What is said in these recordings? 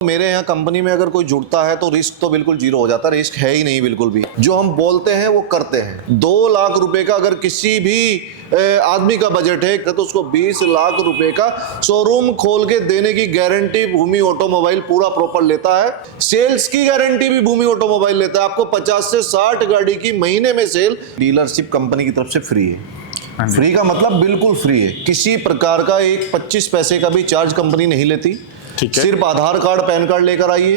मेरे यहाँ कंपनी में अगर कोई जुड़ता है तो रिस्क तो बिल्कुल जीरो हो जाता है। रिस्क है ही नहीं बिल्कुल भी। जो हम बोलते हैं वो करते हैं। 2 लाख रुपए का अगर किसी भी आदमी का बजट है तो उसको 20 लाख रुपए का शोरूम खोल के देने की गारंटी भूमि ऑटोमोबाइल पूरा प्रॉपर लेता है। सेल्स की गारंटी भी भूमि ऑटोमोबाइल लेता है। आपको 50 से 60 गाड़ी की महीने में सेल डीलरशिप कंपनी की तरफ से फ्री है। फ्री का मतलब बिल्कुल फ्री है। किसी प्रकार का एक 25 पैसे का भी चार्ज कंपनी नहीं लेती। सिर्फ आधार कार्ड पैन कार्ड लेकर आइए,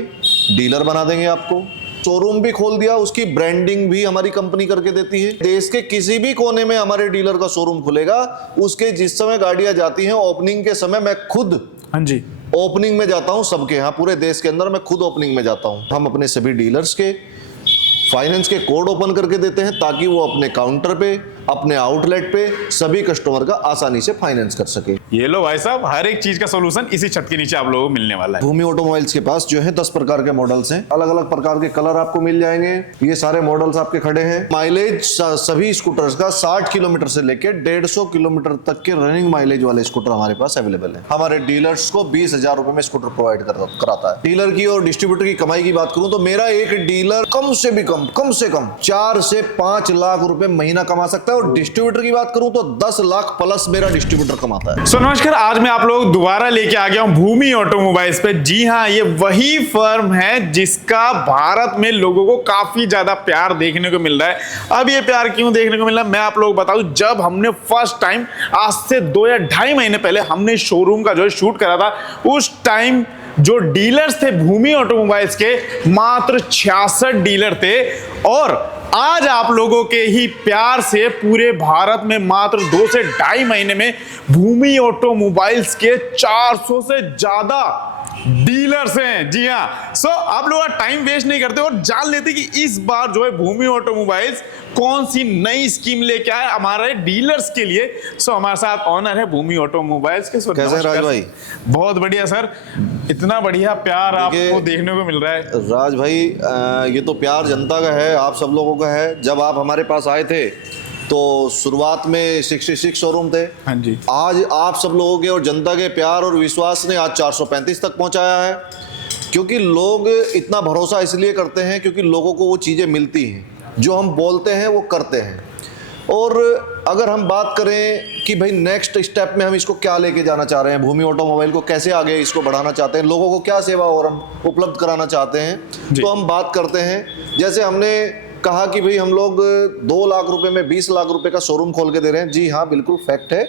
डीलर बना देंगे आपको। शोरूम भी खोल दिया, उसकी ब्रांडिंग भी हमारी कंपनी करके देती है। देश के किसी भी कोने में हमारे डीलर का शोरूम खुलेगा। उसके जिस समय गाड़ियां जाती हैं ओपनिंग के समय मैं खुद ओपनिंग में जाता हूं। सबके यहाँ पूरे देश के अंदर मैं खुद ओपनिंग में जाता हूं। हम अपने सभी डीलर्स के फाइनेंस के कोड ओपन करके देते हैं ताकि वो अपने काउंटर पे, अपने आउटलेट पे सभी कस्टमर का आसानी से फाइनेंस कर सके। ये लो भाई साहब, हर एक चीज का सॉल्यूशन इसी छत के नीचे आप लोगों को मिलने वाला है। भूमि ऑटोमोबाइल्स के पास जो है 10 प्रकार के मॉडल्स हैं। अलग अलग प्रकार के कलर आपको मिल जाएंगे। ये सारे मॉडल्स आपके खड़े हैं। माइलेज सभी स्कूटर्स का 60 किलोमीटर से लेकर 150 किलोमीटर तक के रनिंग माइलेज वाले स्कूटर हमारे पास अवेलेबल है। हमारे डीलर्स को 20,000 रुपए में स्कूटर प्रोवाइड कराता है। डीलर की और डिस्ट्रीब्यूटर की कमाई की बात करूं तो मेरा एक डीलर कम से कम 4 से 5 लाख रुपए महीना कमा सकता है और डिस्ट्रीब्यूटर की बात करूं तो 10 लाख प्लस मेरा डिस्ट्रीब्यूटर कमाता है। नमस्कार, आज मैं आप लोग दोबारा लेके आ गया हूं भूमि ऑटोमोबाइल्स पे। जी हां, ये वही फर्म है जिसका भारत में लोगों को काफी ज्यादा प्यार देखने को मिल रहा है। अब ये प्यार क्यों देखने को मिल रहा है मैं आप लोगों को बताऊं। जब हमने फर्स्ट टाइम आज से 2 या 2.5 महीने पहले हमने शोरूम का जो शूट करा था, उस टाइम जो डीलर्स थे भूमि ऑटोमोबाइल्स के मात्र 66 डीलर थे और आज आप लोगों के ही प्यार से पूरे भारत में मात्र 2 से 2.5 महीने में भूमि ऑटोमोबाइल्स के 400 से ज्यादा डीलर्स हैं। जी हाँ, सो आप लोग टाइम वेस्ट नहीं करते और जान लेते कि इस बार जो है भूमि ऑटोमोबाइल्स कौन सी नई स्कीम लेके आए हमारे डीलर्स के लिए। सो हमारे साथ ऑनर है भूमि ऑटोमोबाइल्स के। कैसे राज भाई? बहुत बढ़िया सर, इतना बढ़िया प्यार आपको देखने को मिल रहा है। राज भाई, ये तो प्यार जनता का है, आप सब लोगों का है। जब आप हमारे पास आए थे तो शुरुआत में 66 शोरूम थे। हाँ जी। आज आप सब लोगों के और जनता के प्यार और विश्वास ने आज 435 तक पहुंचाया है। क्योंकि लोग इतना भरोसा इसलिए करते हैं क्योंकि लोगों को वो चीज़ें मिलती हैं जो हम बोलते हैं वो करते हैं। और अगर हम बात करें कि भाई नेक्स्ट स्टेप में हम इसको क्या लेके जाना चाह रहे हैं, भूमि ऑटोमोबाइल को कैसे आगे इसको बढ़ाना चाहते हैं, लोगों को क्या सेवा और हम उपलब्ध कराना चाहते हैं, तो हम बात करते हैं। जैसे हमने कहा कि भाई हम लोग 2 लाख रुपए में 20 लाख रुपए का शोरूम खोल के दे रहे हैं। जी हाँ, बिल्कुल फैक्ट है।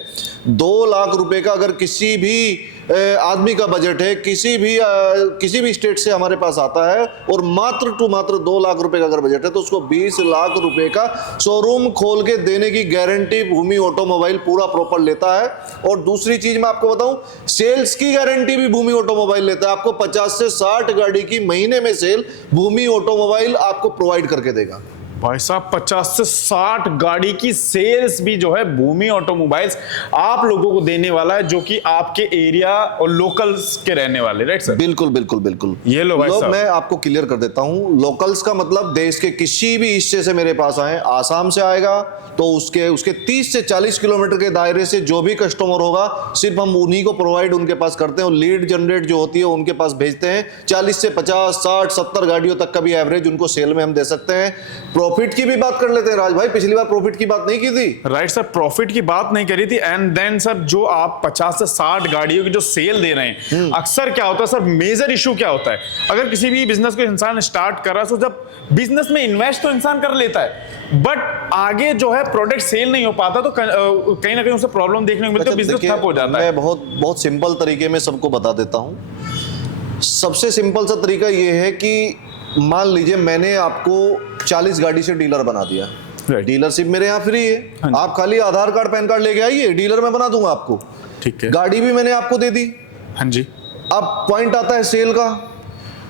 2 लाख रुपए का अगर किसी भी आदमी का बजट है, किसी भी स्टेट से हमारे पास आता है और मात्र 2 लाख रुपए का अगर बजट है तो उसको 20 लाख रुपए का शोरूम खोल के देने की गारंटी भूमि ऑटोमोबाइल पूरा प्रॉपर लेता है। और दूसरी चीज मैं आपको बताऊं, सेल्स की गारंटी भी भूमि ऑटोमोबाइल लेता है। आपको 50 से 60 गाड़ी की महीने में सेल भूमि ऑटोमोबाइल आपको प्रोवाइड करके देगा। भाई साहब, 50 से 60 गाड़ी की सेल्स भी जो है भूमि ऑटोमोबाइल्स आप लोगों को देने वाला है, जो कि आपके एरिया और लोकल्स के रहने वाले। Right sir? बिल्कुल। ये लो भाई साहब, मैं आपको क्लियर कर देता हूं। लोकल्स का मतलब देश के किसी भी हिस्से से मेरे पास आए, आसाम से आएगा तो उसके 30 से 40 किलोमीटर के दायरे से जो भी कस्टमर होगा सिर्फ हम उन्हीं को प्रोवाइड उनके पास करते हैं और लीड जनरेट जो होती है उनके पास भेजते हैं। 40 से 50, 60, 70 गाड़ियों तक का भी एवरेज उनको सेल में हम दे सकते हैं। प्रॉफिट की भी बात कर लेते हैं राज भाई, पिछली बार प्रॉफिट की बात नहीं की थी। राइट सर, प्रॉफिट की बात नहीं करी थी। एंड देन सर, जो आप 50 से 60 गाड़ियों की जो सेल दे रहे हैं, अक्सर क्या होता है सर, मेजर इशू क्या होता है, अगर किसी भी बिजनेस को इंसान स्टार्ट कर रहा है तो जब बिजनेस में इन्वेस्ट तो इंसान कर लेता है बट आगे जो है प्रोडक्ट सेल नहीं हो पाता तो कहीं ना कहीं उसे प्रॉब्लम देखने को मिलती है, बिजनेस ठप हो जाता है। मैं बहुत सिंपल तरीके में सबको बता देता हूं। सबसे सिंपल सा तरीका ये है कि मान लीजिए मैंने आपको 40 गाड़ी से डीलर बना दिया। डीलरशिप मेरे यहाँ फ्री है। आप खाली आधार कार्ड पैन कार्ड लेके आइए, डीलर मैं बना दूंगा आपको। ठीक है। गाड़ी भी मैंने आपको दे दी। हाँ जी। अब पॉइंट आता है सेल का।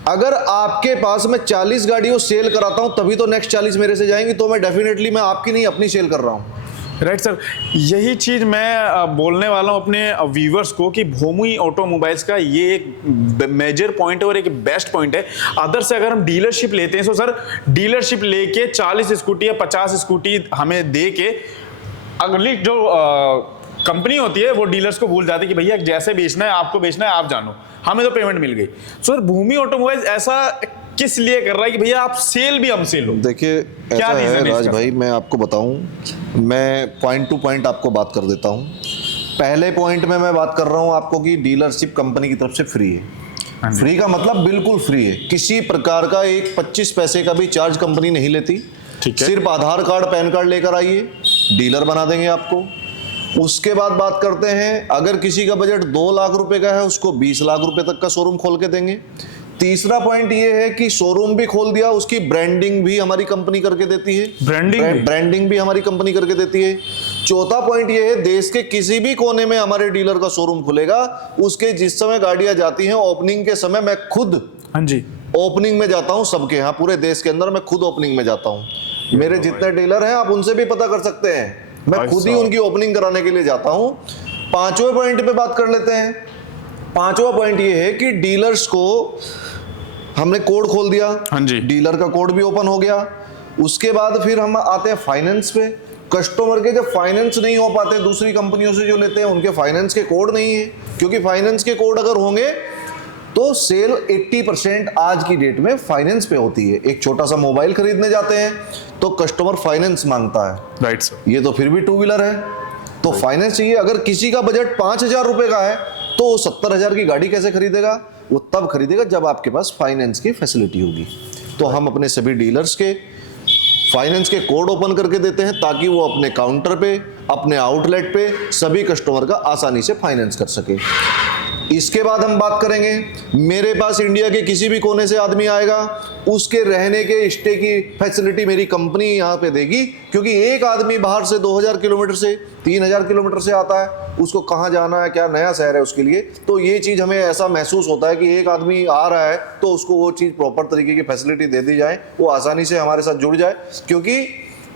अगर आपके पास मैं 40 गाड़ियों सेल कराता हूं तभी तो नेक्स्ट 40 मेरे से जाएंगी, तो मैं डेफिनेटली मैं आपकी नहीं अपनी सेल कर रहा हूं। राइट सर, यही चीज मैं बोलने वाला हूं अपने व्यूवर्स को कि भूमि ऑटोमोबाइल्स का ये एक मेजर पॉइंट है और एक बेस्ट पॉइंट है। अदर से अगर हम डीलरशिप लेते हैं तो सर, डीलरशिप लेके 40 स्कूटी या 50 स्कूटी हमें दे के अगली जो कंपनी होती है वो डीलर्स को भूल जाती है कि भैया जैसे बेचना है आपको बेचना है, आप जानो, हमें तो पेमेंट मिल गई। सर भूमि ऑटोमोबाइल्स ऐसा किस लिए कर रहा है कि भैया आप सेल भी हमसे लो? देखिए क्या ऐसा रीजन है है राज इसका? भाई, मैं आपको बताऊं, मैं पॉइंट टू पॉइंट आपको बात कर देता हूं। पहले पॉइंट में मैं बात कर रहा हूं आपको कि डीलरशिप कंपनी की तरफ से फ्री है। फ्री का मतलब बिल्कुल फ्री है, किसी प्रकार का एक 25 पैसे का भी चार्ज कंपनी नहीं लेती। ठीक है। सिर्फ आधार कार्ड पैन कार्ड लेकर आइए, डीलर बना देंगे आपको। उसके बाद बात करते हैं, अगर किसी का बजट 2 लाख रुपए का है उसको 20 लाख रुपए तक का शोरूम खोल के देंगे। तीसरा पॉइंट ये है कि शोरूम भी खोल दिया, उसकी ब्रांडिंग भी हमारी कंपनी करके देती है। ब्रांडिंग भी हमारी कंपनी करके देती है। चौथा पॉइंट ये है, देश के किसी भी कोने में हमारे डीलर का शोरूम खुलेगा, उसके जिस समय गाड़ियां जाती हैं ओपनिंग के समय मैं खुद हाँ जी ओपनिंग में जाता हूं सबके यहाँ, पूरे देश के अंदर मैं खुद ओपनिंग में जाता हूं। मेरे जितने डीलर हैं आप उनसे भी पता कर सकते हैं, मैं खुद ही उनकी ओपनिंग कराने के लिए जाता हूं। पांचवें पॉइंट पे बात कर लेते हैं। पांचवा पॉइंट ये है कि डीलर्स को हमने कोड खोल दिया। हाँ जी। डीलर का कोड भी ओपन हो गया। उसके बाद फिर हम आते हैं फाइनेंस पे। कस्टमर के जब फाइनेंस नहीं हो पाते, दूसरी कंपनियों से जो लेते हैं उनके फाइनेंस के कोड नहीं है, क्योंकि फाइनेंस के कोड अगर होंगे तो सेल 80% आज की डेट में फाइनेंस पे होती है। एक छोटा सा मोबाइल खरीदने जाते हैं तो कस्टमर फाइनेंस मांगता है। Right sir. ये तो फिर भी 2 व्हीलर है तो फाइनेंस चाहिए। अगर किसी का बजट 5,000 रुपए का है तो वो 70,000 की गाड़ी कैसे खरीदेगा? वो तब खरीदेगा जब आपके पास फाइनेंस की फैसिलिटी होगी। तो हम अपने सभी डीलर्स के फाइनेंस के कोड ओपन करके देते हैं ताकि वो अपने काउंटर पे, अपने आउटलेट पे सभी कस्टमर का आसानी से फाइनेंस कर सके। इसके बाद हम बात करेंगे, मेरे पास इंडिया के किसी भी कोने से आदमी आएगा, उसके रहने के स्टे की फैसिलिटी मेरी कंपनी यहाँ पे देगी, क्योंकि एक आदमी बाहर से 2000 किलोमीटर से 3000 किलोमीटर से आता है, उसको कहाँ जाना है, क्या नया शहर है उसके लिए, तो ये चीज़ हमें ऐसा महसूस होता है कि एक आदमी आ रहा है तो उसको वो चीज़ प्रॉपर तरीके की फैसिलिटी दे दी जाए, वो आसानी से हमारे साथ जुड़ जाए। क्योंकि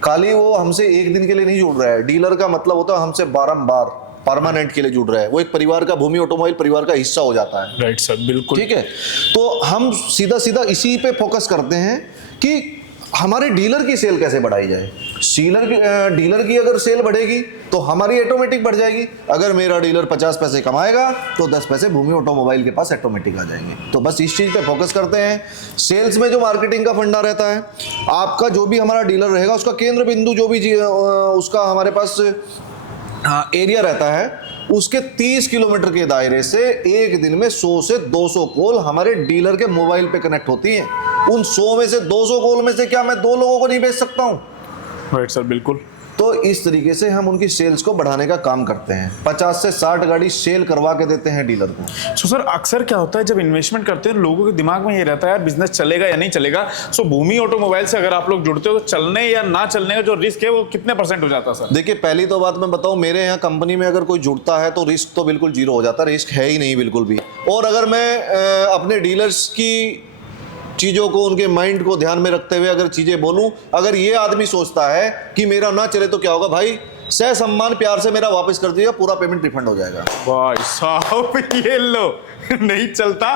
खाली वो हमसे एक दिन के लिए नहीं जुड़ रहा है, डीलर का मतलब होता है हमसे बारंबार परमानेंट के लिए जुड़ रहा है, वो एक परिवार का, भूमि ऑटोमोबाइल परिवार का हिस्सा हो जाता है। राइट सर, बिल्कुल ठीक है। तो हम सीधा सीधा इसी पे फोकस करते हैं कि हमारे डीलर की सेल कैसे बढ़ाई जाए। डीलर की अगर सेल बढ़ेगी तो हमारी ऑटोमेटिक बढ़ जाएगी। अगर मेरा डीलर 50 पैसे कमाएगा तो 10 पैसे भूमि ऑटोमोबाइल के पास ऑटोमेटिक आ जाएंगे। तो बस इस चीज़ पे फोकस करते हैं। सेल्स में जो मार्केटिंग का फंडा रहता है, आपका जो भी हमारा डीलर रहेगा उसका केंद्र बिंदु जो भी उसका हमारे पास एरिया रहता है, उसके 30 किलोमीटर के दायरे से एक दिन में 100 से 200 कॉल हमारे डीलर के मोबाइल पे कनेक्ट होती हैं। उन 100 में से 200 कॉल में से क्या मैं 2 लोगों को नहीं भेज सकता हूं? राइट सर, बिल्कुल। तो इस तरीके से हम उनकी सेल्स को बढ़ाने का काम करते हैं। 50 से 60 गाड़ी सेल करवा के देते हैं डीलर को। सो सर अक्सर क्या होता है जब इन्वेस्टमेंट करते हैं लोगों के दिमाग में ये रहता है यार बिजनेस चलेगा या नहीं चलेगा। सो भूमि ऑटोमोबाइल से अगर आप लोग जुड़ते हो तो चलने या ना चलने का जो रिस्क है वो कितने % हो जाता है सर? देखिए, पहली तो बात मैं बताऊं, मेरे यहाँ कंपनी में अगर कोई जुड़ता है तो रिस्क तो बिल्कुल जीरो हो जाता है, रिस्क है ही नहीं बिल्कुल भी। और अगर मैं अपने डीलर्स की चीज़ों को, उनके माइंड को ध्यान में रखते हुए अगर चीज़ें बोलूं, अगर ये आदमी सोचता है कि मेरा ना चले तो क्या होगा, भाई सह सम्मान प्यार से मेरा वापस कर दीजिएगा, पूरा पेमेंट रिफंड हो जाएगा। भाई साहब ये लो नहीं चलता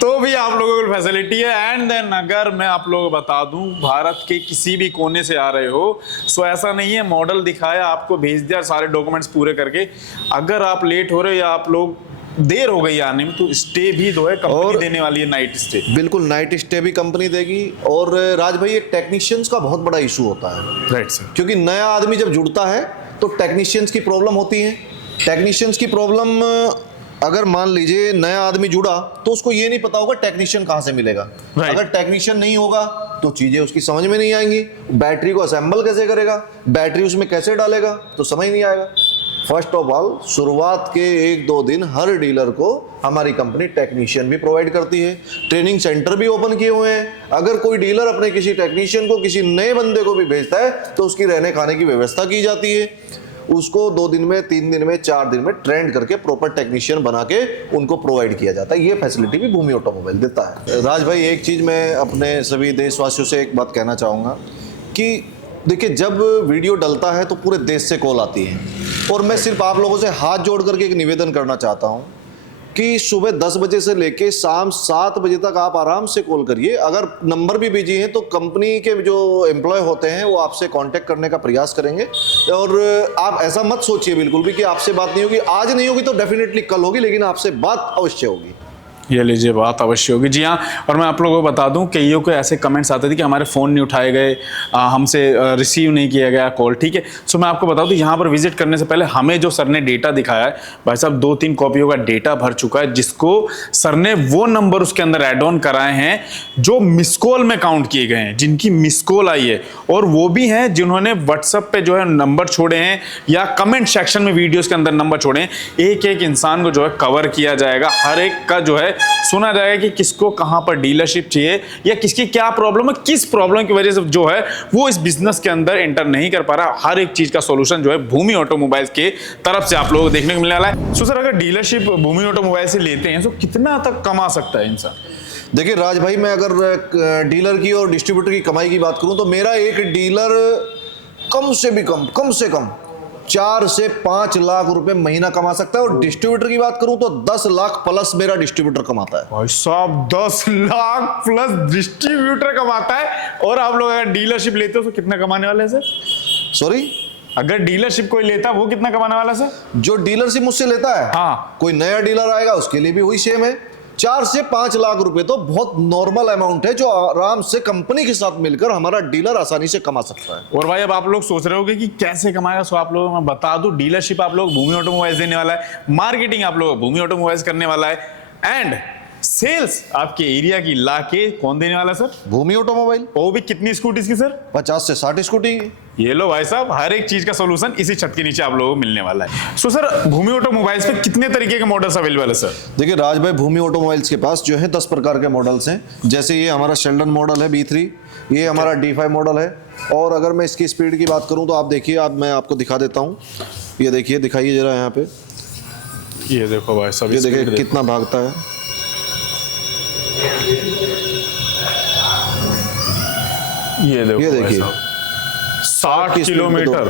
तो भी आप लोगों को फैसिलिटी है। एंड देन अगर मैं आप लोगों को बता दूं, भारत के किसी भी कोने से आ रहे हो, सो ऐसा नहीं है मॉडल दिखाया आपको भेज दिया सारे डॉक्यूमेंट्स पूरे करके। अगर आप लेट हो रहे हो या आप लोग देर हो गई आने में तो स्टे भी दो है, कंपनी देने वाली है नाइट स्टे। बिल्कुल, नाइट स्टे भी कंपनी देगी। और राज भाई, एक टेक्नीशियंस का बहुत बड़ा इशू होता है। Right sir. क्योंकि नया आदमी जब जुड़ता है तो टेक्नीशियंस की प्रॉब्लम होती है। टेक्नीशियंस की प्रॉब्लम, अगर मान लीजिए नया आदमी जुड़ा तो उसको ये नहीं पता होगा टेक्नीशियन कहाँ से मिलेगा। अगर टेक्नीशियन नहीं होगा तो चीज़ें उसकी समझ में नहीं आएंगी। बैटरी को असेंबल कैसे करेगा, बैटरी उसमें कैसे डालेगा, तो समझ नहीं आएगा। फर्स्ट ऑफ ऑल, शुरुआत के 1-2 दिन हर डीलर को हमारी कंपनी टेक्नीशियन भी प्रोवाइड करती है। ट्रेनिंग सेंटर भी ओपन किए हुए हैं। अगर कोई डीलर अपने किसी टेक्नीशियन को, किसी नए बंदे को भी भेजता है तो उसकी रहने खाने की व्यवस्था की जाती है। उसको 2 दिन में, 3 दिन में, 4 दिन में ट्रेंड करके प्रॉपर टेक्नीशियन बना के उनको प्रोवाइड किया जाता है। ये फैसिलिटी भी भूमि ऑटोमोबाइल देता है। राज भाई, एक चीज़ मैं अपने सभी देशवासियों से एक बात कहना चाहूँगा कि देखिए, जब वीडियो डलता है तो पूरे देश से कॉल आती है, और मैं सिर्फ आप लोगों से हाथ जोड़ करके एक निवेदन करना चाहता हूँ कि सुबह 10 बजे से लेके शाम 7 बजे तक आप आराम से कॉल करिए। अगर नंबर भी बिजी है तो कंपनी के जो एम्प्लॉय होते हैं वो आपसे कांटेक्ट करने का प्रयास करेंगे। और आप ऐसा मत सोचिए बिल्कुल भी कि आपसे बात नहीं होगी, आज नहीं होगी तो डेफिनेटली कल होगी, लेकिन आपसे बात अवश्य होगी। ये लीजिए, बात अवश्य होगी। जी हाँ, और मैं आप लोगों को बता दूं कईयों को ऐसे कमेंट्स आते थे कि हमारे फ़ोन नहीं उठाए गए, हमसे रिसीव नहीं किया गया कॉल, ठीक है। सो मैं आपको बता दूं यहाँ पर विजिट करने से पहले हमें जो सर ने डेटा दिखाया है, भाई साहब 2-3 कॉपियों का डेटा भर चुका है, जिसको सर ने वो नंबर उसके अंदर एड ऑन कराए हैं जो मिस कॉल में काउंट किए गए हैं, जिनकी मिस कॉल आई है, और वो भी हैं जिन्होंने व्हाट्सएप पे जो है नंबर छोड़े हैं या कमेंट सेक्शन में वीडियोज़ के अंदर नंबर छोड़े हैं। एक एक इंसान को जो है कवर किया जाएगा, हर एक का जो है सुना जाएगा कि किसको कहां पर डीलरशिप चाहिए या किसकी क्या प्रॉब्लम है, किस प्रॉब्लम की वजह से जो है वो इस बिजनेस के अंदर एंटर नहीं कर पा रहा। हर एक चीज का सॉल्यूशन जो है भूमि ऑटोमोबाइल्स के तरफ से आप लोगों को देखने को मिलने वाला है। सो सर, अगर डीलरशिप भूमि ऑटोमोबाइल से लेते हैं तो कितना तक कमा सकता है इंसान? देखिए राज भाई, मैं अगर डीलर की और डिस्ट्रीब्यूटर की कमाई की बात करूं तो मेरा एक डीलर कम से कम 4 से 5 लाख रुपए महीना कमा सकता है। और डिस्ट्रीब्यूटर की बात करूं तो 10 लाख प्लस मेरा डिस्ट्रीब्यूटर कमाता है। भाई साहब 10 लाख प्लस डिस्ट्रीब्यूटर कमाता है। और आप लोग अगर डीलरशिप लेते हो तो कितना कमाने वाले हैं सर? सॉरी, अगर डीलरशिप कोई लेता है वो कितना कमाने वाला सर? जो डीलरशिप मुझसे लेता है, हाँ, कोई नया डीलर आएगा उसके लिए भी वही सेम है। 4 से 5 लाख रुपए तो बहुत नॉर्मल अमाउंट है जो आराम से कंपनी के साथ मिलकर हमारा डीलर आसानी से कमा सकता है। और भाई अब आप लोग सोच रहे होंगे कि कैसे कमाएगा, सो आप लोगों को मैं बता दूं, डीलरशिप आप लोग भूमि ऑटोमोबाइल्स देने वाला है, मार्केटिंग आप लोग भूमि ऑटोमोबाइल्स करने वाला है, एंड सेल्स आपके एरिया की ला के कौन देने वाला सर? भूमि ऑटोमोबाइल। वो भी कितनी स्कूटीज की सर? 50 से 60 स्कूटी। ये लो भाई साहब, हर एक चीज का सॉल्यूशन इसी छत के नीचे आप लोगों को मिलने वाला है। सो सर, भूमि ऑटोमोबाइल्स पे कितने तरीके के मॉडल्स अवेलेबल है सर? देखिए राज भाई, भूमि ऑटोमोबाइल्स के पास जो है 10 प्रकार के मॉडल्स हैं। जैसे ये हमारा शेल्डन मॉडल है B3, ये हमारा D5 मॉडल है। और अगर मैं इसकी स्पीड की बात करूं तो आप देखिए, मैं आपको दिखा देता हूं। ये देखिए, दिखाइए जरा यहाँ पे। ये देखो भाई साहब, ये देखिए कितना भागता है। ये देखिए 60 किलोमीटर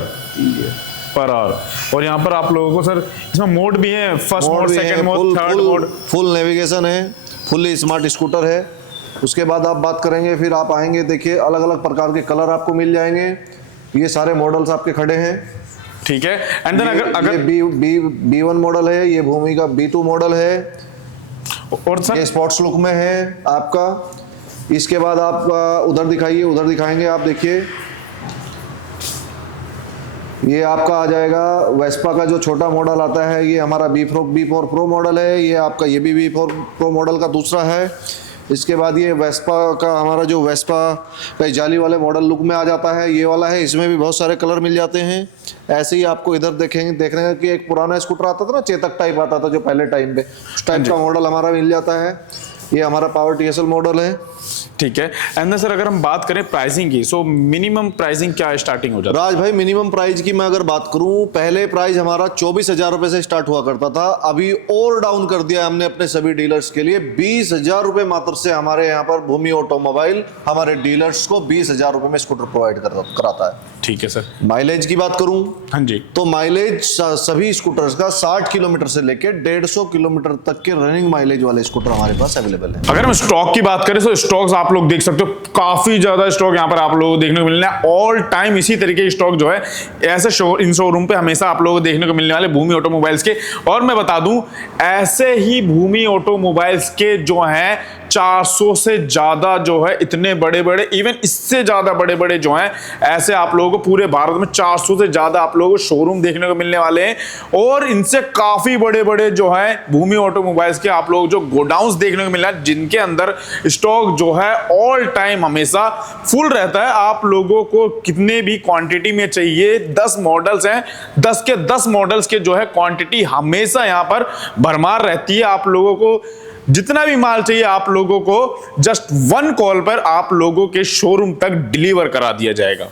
पर आवर। और यहाँ पर आप लोगों को सर इसमें मोड भी है, first mode, second mode, third mode, full navigation है, फुल्ली स्मार्ट स्कूटर है। उसके बाद आप बात करेंगे, फिर आप आएंगे, देखिए अलग अलग प्रकार के कलर आपको मिल जाएंगे। ये सारे मॉडल्स आपके खड़े हैं, ठीक है। एंड देन अगर B1 मॉडल है, ये भूमि का B2 मॉडल है, और सर ये स्पोर्ट्स लुक में है आपका। इसके बाद आप उधर दिखाइए, उधर दिखाएंगे, आप देखिए ये आपका आ जाएगा वेस्पा का जो छोटा मॉडल आता है, ये हमारा B4 प्रो मॉडल है। ये आपका ये भी B4 प्रो मॉडल का दूसरा है। इसके बाद ये वेस्पा का हमारा जो वेस्पा का जाली वाले मॉडल लुक में आ जाता है, ये वाला है। इसमें भी बहुत सारे कलर मिल जाते हैं। ऐसे ही आपको इधर देखेंगे, देखने का कि एक पुराना स्कूटर आता था ना, चेतक टाइप आता था जो पहले टाइम पे, उस टाइप का मॉडल हमारा मिल जाता है। ये हमारा पावर TSL मॉडल है, ठीक है। एंड सर अगर हम बात करें प्राइसिंग की, सो मिनिमम प्राइसिंग क्या स्टार्टिंग हो जाता है? राज भाई, मिनिमम प्राइस की मैं अगर बात करूं, पहले प्राइस हमारा 24,000 रुपए से स्टार्ट हुआ करता था। अभी और डाउन कर दिया हमने अपने सभी डीलर्स के लिए। 20,000 रुपए मात्र से हमारे यहाँ पर भूमि ऑटोमोबाइल हमारे डीलर्स को 20,000 रुपए में स्कूटर प्रोवाइड कराता है। ठीक है सर। माइलेज की बात करूं, हाँ जी, तो माइलेज सभी स्कूटर्स का 60 किलोमीटर से लेकर 150 किलोमीटर तक के रनिंग माइलेज वाले स्कूटर हमारे पास अवेलेबल है। अगर हम स्टॉक की बात करें तो स्टॉक्स आप लोग देख सकते हो, काफी ज्यादा स्टॉक यहाँ पर आप लोगों को देखने को मिलना है। ऑल टाइम इसी तरीके के स्टॉक जो है ऐसे इन शोरूम पे हमेशा आप लोगों को देखने को मिलने वाले भूमि ऑटोमोबाइल्स के। और मैं बता दूं, ऐसे ही भूमि ऑटोमोबाइल्स के जो हैं 400 से ज्यादा जो है इतने बड़े बड़े, इवन इससे ज्यादा बड़े बड़े जो हैं, ऐसे आप लोगों को पूरे भारत में 400 से ज्यादा आप लोगों को शोरूम देखने को मिलने वाले हैं। और इनसे काफी बड़े बड़े जो है भूमि ऑटोमोबाइल्स के आप लोग जो गोडाउन्स देखने को मिल रहा है, जिनके अंदर स्टॉक जो है ऑल टाइम हमेशा फुल रहता है। आप लोगों को कितने भी क्वांटिटी में चाहिए, 10 मॉडल्स हैं, 10 के 10 मॉडल्स के जो है क्वांटिटी हमेशा यहाँ पर भरमार रहती है। आप लोगों को जितना भी माल चाहिए आप लोगों को जस्ट 1 कॉल पर आप लोगों के शोरूम तक डिलीवर करा दिया जाएगा।